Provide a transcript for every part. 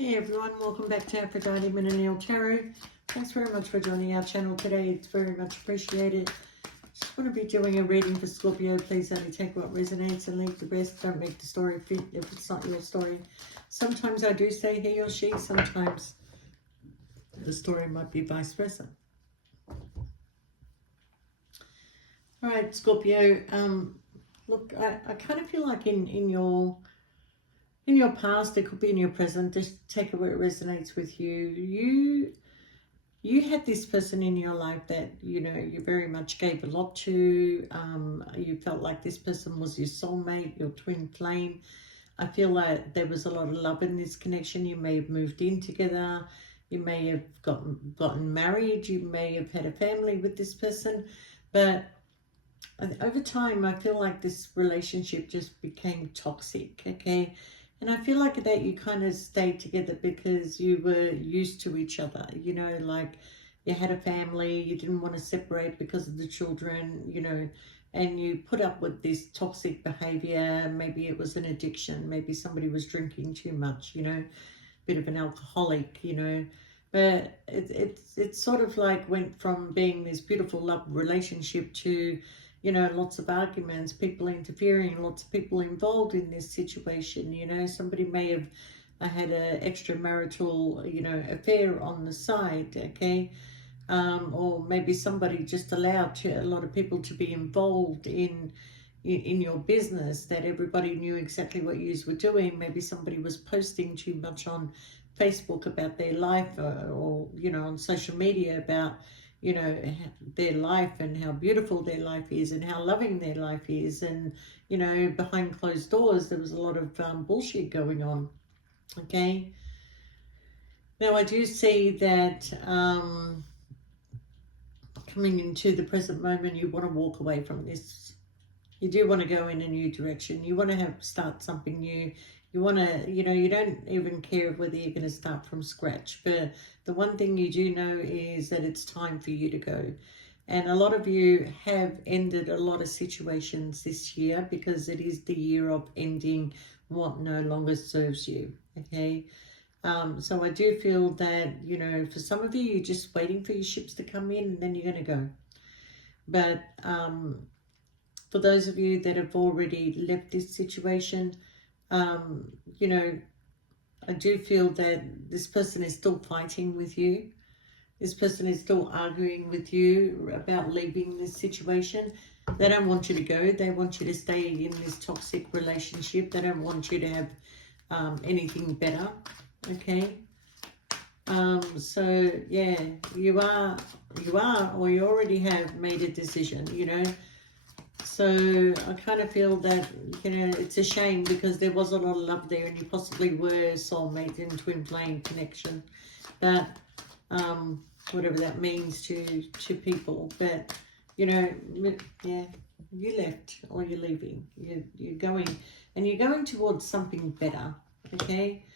Hey everyone, welcome back to Aphrodite Minute Tarot. Thanks very much for joining our channel today. It's very much appreciated. Just want to be doing a reading for Scorpio. Please only take what resonates and leave the rest. Don't make the story fit if it's not your story. Sometimes I do say he or she, sometimes the story might be vice versa. Alright, Scorpio, look, I kind of feel like in your past, it could be in your present, just take it where it resonates with you. You had this person in your life that, you know, you very much gave a lot to. You felt like this person was your soulmate, your twin flame. I feel like there was a lot of love in this connection. You may have moved in together. You may have gotten married. You may have had a family with this person. But over time, I feel like this relationship just became toxic, okay? And I feel like that you kind of stayed together because you were used to each other, you know, like you had a family, you didn't want to separate because of the children, you know, and you put up with this toxic behavior. Maybe it was an addiction, maybe somebody was drinking too much, you know, bit of an alcoholic, you know. But it sort of like went from being this beautiful love relationship to, you know, lots of arguments, people interfering, lots of people involved in this situation. You know, somebody may have had an extramarital, you know, affair on the side, okay? Or maybe somebody just allowed a lot of people to be involved in your business, that everybody knew exactly what you were doing. Maybe somebody was posting too much on Facebook about their life, or you know, on social media about, you know, their life and how beautiful their life is and how loving their life is. And, you know, behind closed doors, there was a lot of bullshit going on, okay? Now, I do see that coming into the present moment, you want to walk away from this. You do want to go in a new direction. You want to start something new. You want to, you know, you don't even care whether you're going to start from scratch. But the one thing you do know is that it's time for you to go. And a lot of you have ended a lot of situations this year because it is the year of ending what no longer serves you, okay? So I do feel that, you know, for some of you, you're just waiting for your ships to come in and then you're going to go. But for those of you that have already left this situation, you know, I do feel that this person is still fighting with you. This person is still arguing with you about leaving this situation. They don't want you to go. They want you to stay in this toxic relationship. They don't want you to have anything better, okay? So, yeah, you are, or you already have made a decision, you know. So I kind of feel that, you know, it's a shame because there was a lot of love there and you possibly were soulmate in twin flame connection. But whatever that means to people. But, you know, yeah, you left or you're leaving. You're going, and you're going towards something better, okay?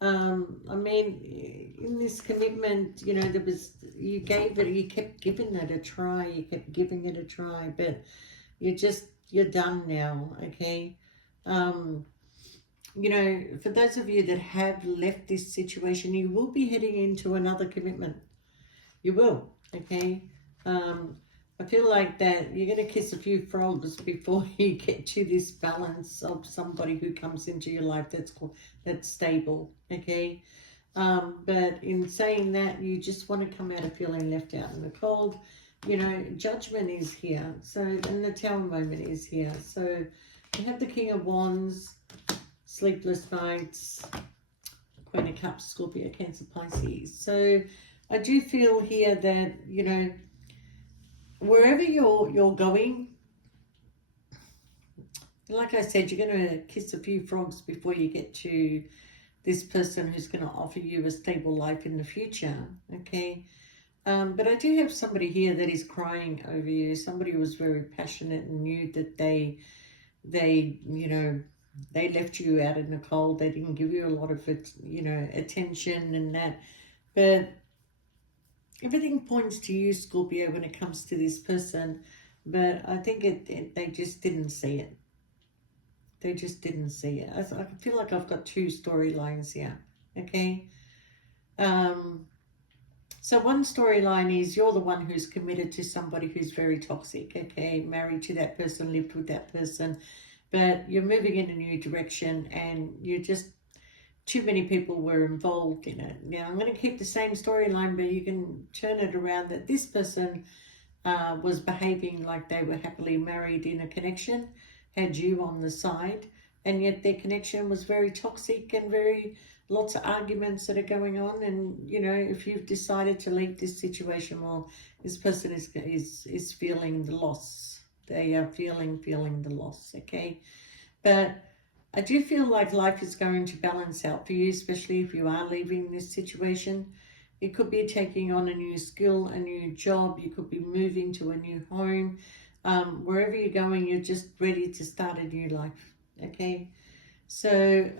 I mean, in this commitment, you know, you kept giving it a try, you kept giving it a try, but you're done now, okay? You know, for those of you that have left this situation, you will be heading into another commitment. You will, okay? I feel like that you're going to kiss a few frogs before you get to this balance of somebody who comes into your life that's stable, okay? But in saying that, you just want to come out of feeling left out in the cold. You know, judgment is here. So, and the Tower moment is here. So, you have the King of Wands, sleepless nights, Queen of Cups, Scorpio, Cancer, Pisces. So, I do feel here that, you know, wherever you're going, like I said, you're going to kiss a few frogs before you get to this person who's going to offer you a stable life in the future, okay? But I do have somebody here that is crying over you. Somebody who was very passionate and knew that they you know, they left you out in the cold. They didn't give you a lot of, you know, attention and that. But everything points to you, Scorpio, when it comes to this person. But I think they just didn't see it. They just didn't see it. I feel like I've got two storylines here, okay? So one storyline is you're the one who's committed to somebody who's very toxic, okay? Married to that person, lived with that person, but you're moving in a new direction and you just, too many people were involved in it. Now, I'm going to keep the same storyline, but you can turn it around that this person was behaving like they were happily married in a connection, had you on the side, and yet their connection was very toxic and very lots of arguments that are going on. And you know, if you've decided to leave this situation, well, this person is feeling the loss. They are feeling the loss. Okay, but I do feel like life is going to balance out for you, especially if you are leaving this situation. It could be taking on a new skill, a new job. You could be moving to a new home. Wherever you're going, you're just ready to start a new life. Okay, so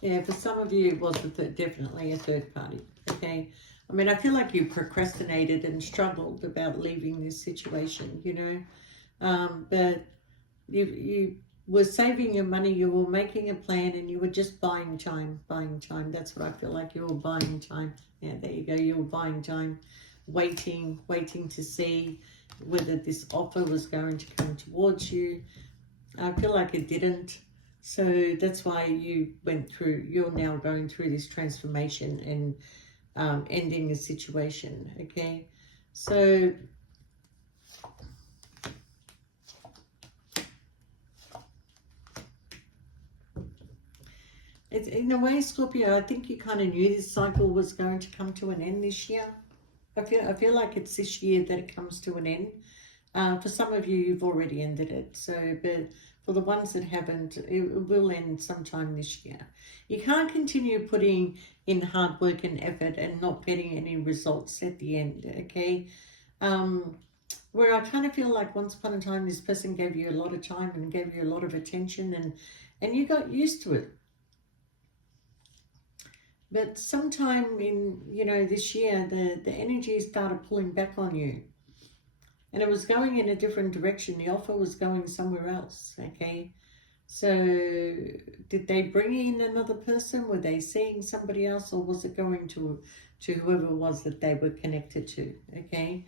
yeah, for some of you, it was definitely a third party. Okay, I mean, I feel like you procrastinated and struggled about leaving this situation. You know, but you were saving your money, you were making a plan, and you were just buying time. That's what I feel like. You were buying time. Yeah, there you go. You were buying time, waiting to see whether this offer was going to come towards you. I feel like it didn't. So that's why you're now going through this transformation and ending a situation. Okay, so it's, in a way, Scorpio, I think you kind of knew this cycle was going to come to an end this year. I feel like it's this year that it comes to an end. For some of you, you've already ended it. So, but for the ones that haven't, it will end sometime this year. You can't continue putting in hard work and effort and not getting any results at the end, okay? Where I kind of feel like once upon a time, this person gave you a lot of time and gave you a lot of attention, and you got used to it. But sometime in, you know, this year, the energy started pulling back on you. And it was going in a different direction. The offer was going somewhere else, okay? So did they bring in another person? Were they seeing somebody else? Or was it going to whoever it was that they were connected to, okay?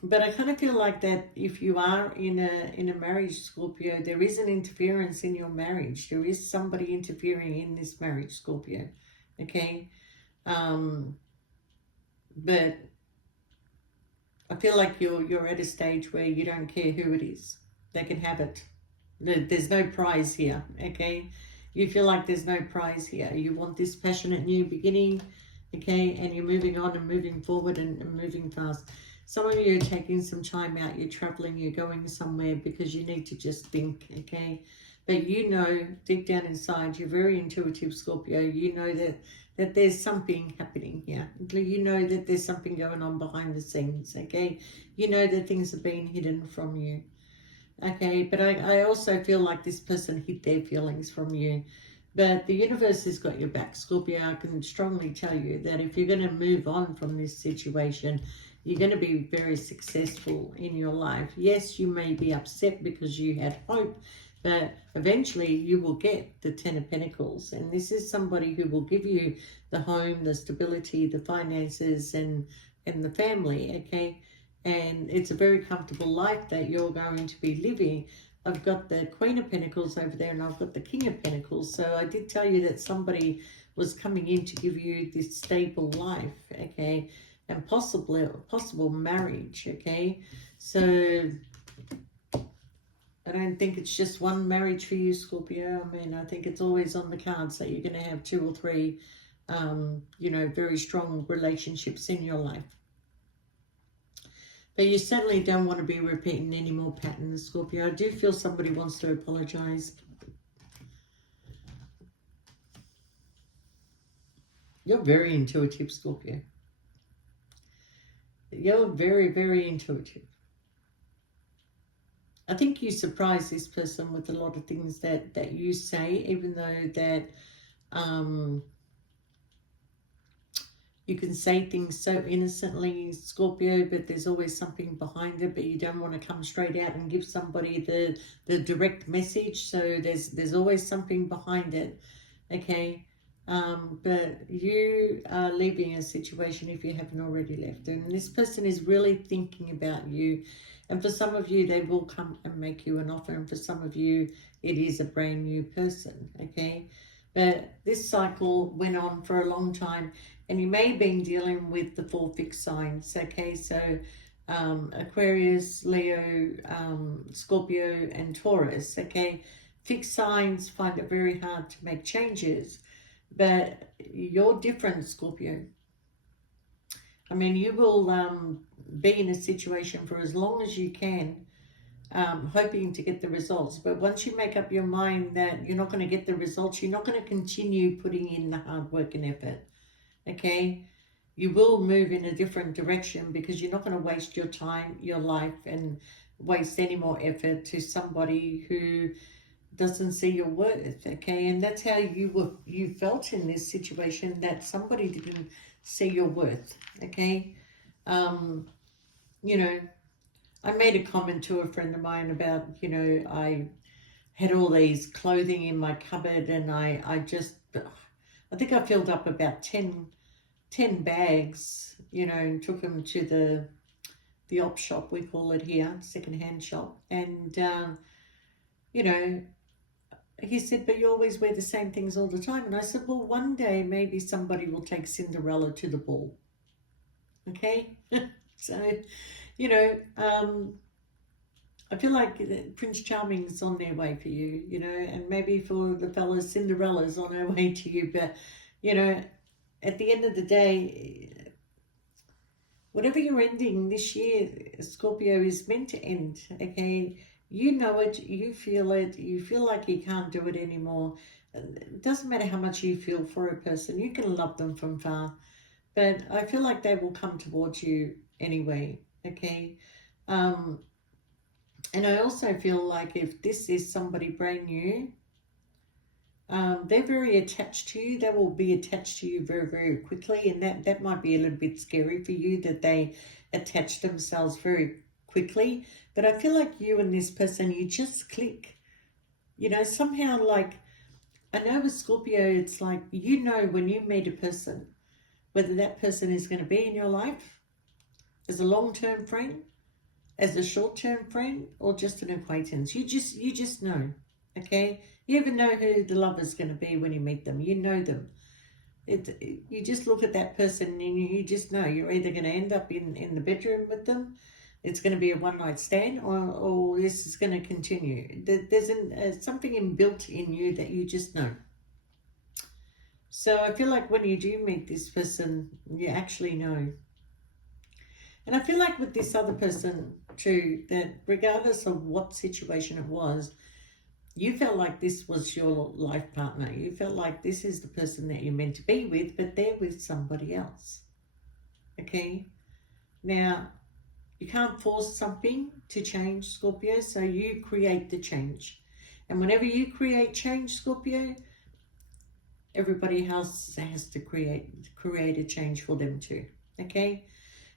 But I kind of feel like that if you are in a marriage, Scorpio, there is an interference in your marriage. There is somebody interfering in this marriage, Scorpio. Okay? But I feel like you're at a stage where you don't care who it is. They can have it. There's no prize here. Okay? You feel like there's no prize here. You want this passionate new beginning. Okay? And you're moving on and moving forward and moving fast. Some of you are taking some time out, you're traveling, you're going somewhere because you need to just think, okay? But you know, deep down inside, you're very intuitive, Scorpio. You know that there's something happening here. You know that there's something going on behind the scenes, okay? You know that things are being hidden from you, okay? But I also feel like this person hid their feelings from you. But the universe has got your back, Scorpio. I can strongly tell you that if you're going to move on from this situation, you're going to be very successful in your life. Yes, you may be upset because you had hope, but eventually you will get the Ten of Pentacles. And this is somebody who will give you the home, the stability, the finances, and the family, okay? And it's a very comfortable life that you're going to be living. I've got the Queen of Pentacles over there and I've got the King of Pentacles. So I did tell you that somebody was coming in to give you this stable life, okay? And possible marriage, okay? So I don't think it's just one marriage for you, Scorpio. I mean, I think it's always on the cards that you're going to have 2 or 3, you know, very strong relationships in your life. But you certainly don't want to be repeating any more patterns, Scorpio. I do feel somebody wants to apologize. You're very intuitive, Scorpio. You're very, very intuitive. I think you surprise this person with a lot of things that you say, even though that You can say things so innocently, Scorpio, but there's always something behind it, but you don't want to come straight out and give somebody the direct message. So there's always something behind it, okay? But you are leaving a situation if you haven't already left. And this person is really thinking about you. And for some of you, they will come and make you an offer. And for some of you, it is a brand new person, okay? But this cycle went on for a long time, and you may have been dealing with the 4 fixed signs, okay? So Aquarius, Leo, Scorpio, and Taurus, okay? Fixed signs find it very hard to make changes, but you're different, Scorpio. I mean, you will be in a situation for as long as you can, hoping to get the results. But once you make up your mind that you're not going to get the results, you're not going to continue putting in the hard work and effort, okay? You will move in a different direction because you're not going to waste your time, your life, and waste any more effort to somebody who doesn't see your worth, okay? And that's how you felt in this situation, that somebody didn't see your worth, okay? You know, I made a comment to a friend of mine about, you know, I had all these clothing in my cupboard, and I think I filled up about 10 bags, you know, and took them to the op shop, we call it here, second-hand shop. And, you know, he said, but you always wear the same things all the time. And I said, well, one day maybe somebody will take Cinderella to the ball, okay? So, you know, I feel like Prince Charming's on their way for you, you know, and maybe for the fellas, Cinderella's on her way to you. But, you know, at the end of the day, whatever you're ending this year, Scorpio, is meant to end, okay? You know it, you feel like you can't do it anymore. It doesn't matter how much you feel for a person. You can love them from far, but I feel like they will come towards you anyway, okay? And I also feel like if this is somebody brand new, they're very attached to you. They will be attached to you very, very quickly, and that might be a little bit scary for you, that they attach themselves very quickly. But I feel like you and this person, you just click. You know, somehow, like, I know with Scorpio, it's like, you know, when you meet a person, whether that person is going to be in your life as a long-term friend, as a short-term friend, or just an acquaintance. You just know, okay? You even know who the lover's going to be when you meet them. You know them. You just look at that person and you just know you're either going to end up in the bedroom with them, it's going to be a one-night stand, or this is going to continue. There's something inbuilt in you that you just know. So I feel like when you do meet this person, you actually know. And I feel like with this other person too, that regardless of what situation it was, you felt like this was your life partner. You felt like this is the person that you're meant to be with, but they're with somebody else. Okay? Now, you can't force something to change, Scorpio, so you create the change. And whenever you create change, Scorpio, everybody else has to create a change for them too. Okay?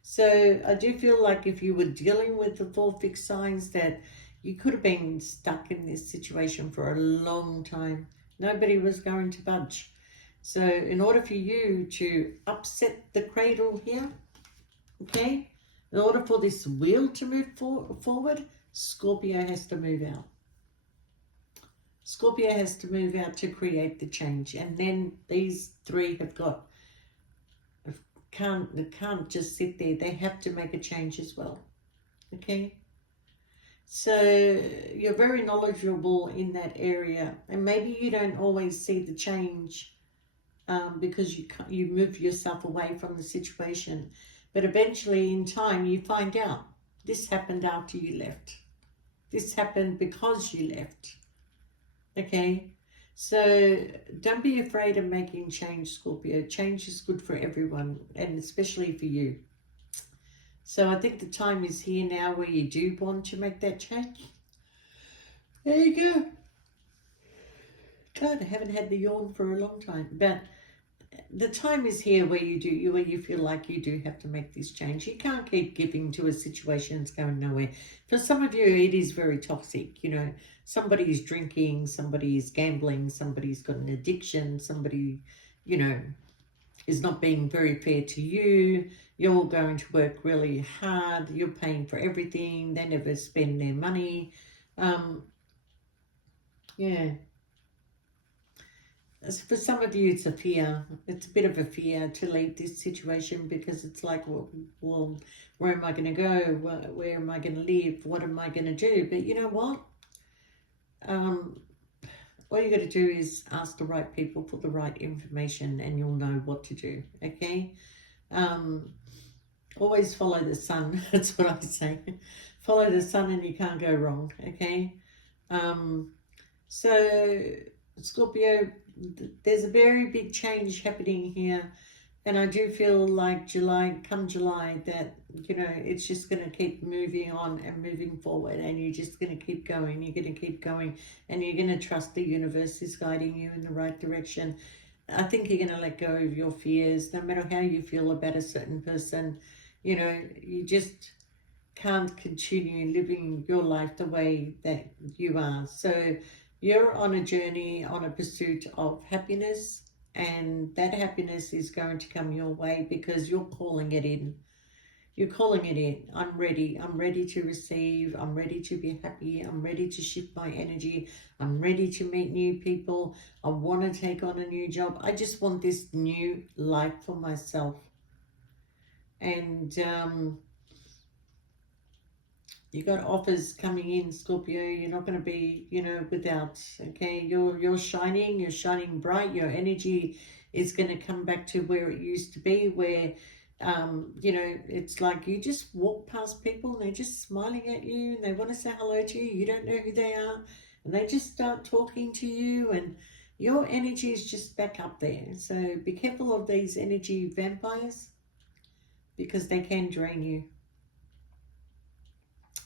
So I do feel like if you were dealing with the 4 fixed signs, that you could have been stuck in this situation for a long time. Nobody was going to budge. So in order for you to upset the cradle here, okay, in order for this wheel to move forward, Scorpio has to move out. Scorpio has to move out to create the change. And then these 3 can't just sit there. They have to make a change as well. Okay? So you're very knowledgeable in that area, and maybe you don't always see the change because you move yourself away from the situation. But eventually in time you find out this happened after you left. This happened because you left. Okay? So don't be afraid of making change, Scorpio. Change is good for everyone, and especially for you. So I think the time is here now where you do want to make that change. There you go. God, I haven't had the yawn for a long time. But the time is here where you feel like you do have to make this change. You can't keep giving to a situation that's going nowhere. For some of you, it is very toxic. You know, somebody's drinking, somebody's gambling, somebody's got an addiction, somebody, you know, is not being very fair to you. You're going to work really hard. You're paying for everything. They never spend their money. Yeah. For some of you, it's a fear. It's a bit of a fear to leave this situation because it's like, well, where am I going to go? Where am I going to live? What am I going to do? But you know what? All you got to do is ask the right people for the right information and you'll know what to do, okay? Always follow the sun. That's what I say. Follow the sun and you can't go wrong, okay? So, Scorpio, there's a very big change happening here. And I do feel like come July, that, you know, it's just going to keep moving on and moving forward. And you're just going to keep going. You're going to keep going. And you're going to trust the universe is guiding you in the right direction. I think you're going to let go of your fears. No matter how you feel about a certain person, you know, you just can't continue living your life the way that you are. So you're on a journey, on a pursuit of happiness, and that happiness is going to come your way because you're calling it in. You're calling it in. I'm ready. I'm ready to receive. I'm ready to be happy. I'm ready to shift my energy. I'm ready to meet new people. I want to take on a new job. I just want this new life for myself. And you got offers coming in, Scorpio. You're not going to be, you know, without, okay? You're shining bright. Your energy is going to come back to where it used to be, where, you know, it's like you just walk past people and they're just smiling at you and they want to say hello to you. You don't know who they are and they just start talking to you and your energy is just back up there. So be careful of these energy vampires because they can drain you.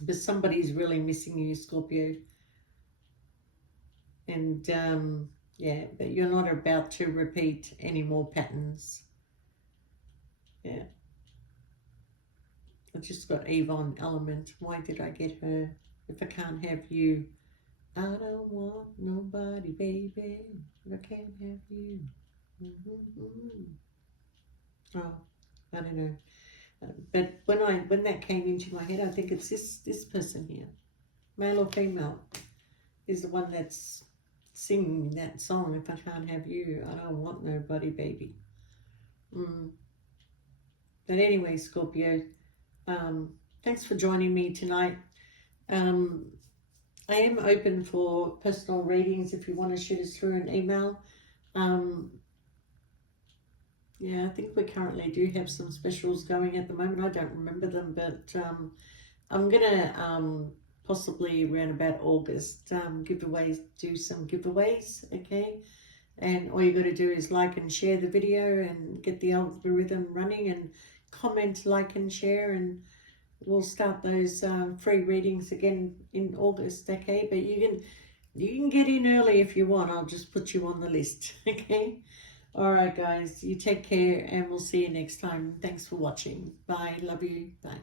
But somebody's really missing you, Scorpio. And yeah, but you're not about to repeat any more patterns. Yeah. I just got Avon element. Why did I get her? If I can't have you, I don't want nobody, baby. If I can't have you. Oh, I don't know. But when that came into my head, I think it's this person here, male or female, is the one that's singing that song. If I can't have you, I don't want nobody, baby. But anyway, Scorpio, thanks for joining me tonight. I am open for personal readings if you want to shoot us through an email. Yeah, I think we currently do have some specials going at the moment. I don't remember them, but I'm going to possibly around about August do some giveaways, okay? And all you got to do is like and share the video and get the algorithm running and comment, like and share, and we'll start those free readings again in August, okay? But you can get in early if you want. I'll just put you on the list, okay? All right, guys, you take care and we'll see you next time. Thanks for watching. Bye. Love you. Bye.